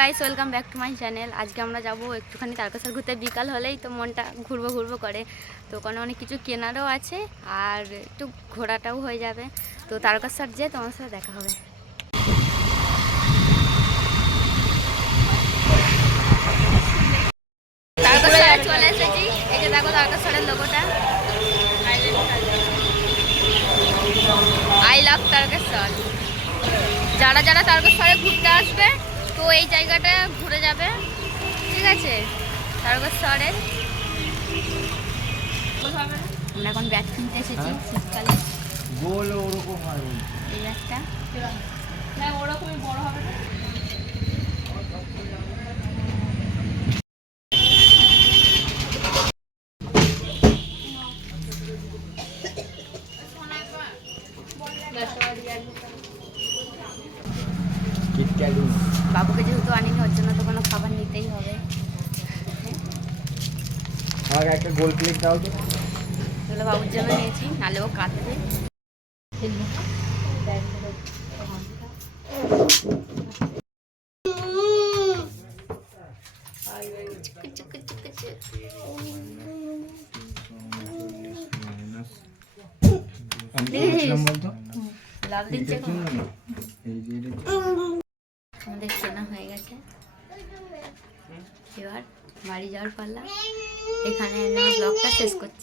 Guys welcome back to my channel আজকে আমরা যাব একটুখানি তারকেশ্বর ঘুরতে। বিকাল হলেই তো মনটা ঘুরবো ঘুরবো করে। তো ওখানে অনেক কিছু কেনারও আছে আর একটু ঘোরাটাও হয়ে যাবে। তো তারকেশ্বর যেয়ে তোমার সাথে দেখা হবে। চলে এসেছি। দেখো লোগোটা আই লাভ যারা যারা তারকেশ্বরে ঘুরতে আসবে এই জায়গাটা ঘুরে যাবে। ঠিক আছে? তারকেশ্বরে আমরা এখন ব্যাগ কিনতে এসেছি হ্যাঁ? শীতকালে। গোল ওরকম হয় এই ব্যাগটা ওরকমই বড় হবে না? কিটক্যাট বাবুকে যেহেতু আনিনি ওর জন্য তো কোনো খাবার নিতেই হবে আমাকে একটা গোল প্লেট দাও তো এগুলো বাবুর জন্য নিয়েছি নাহলে ও কাঁদবে আমি কি বলছিলাম বলতো লাভ দিচ্ছে এটার জন্য না? এই যে এবার বাড়ি যাওয়ার পাল্লা এখানে ব্লগটা শেষ করছি।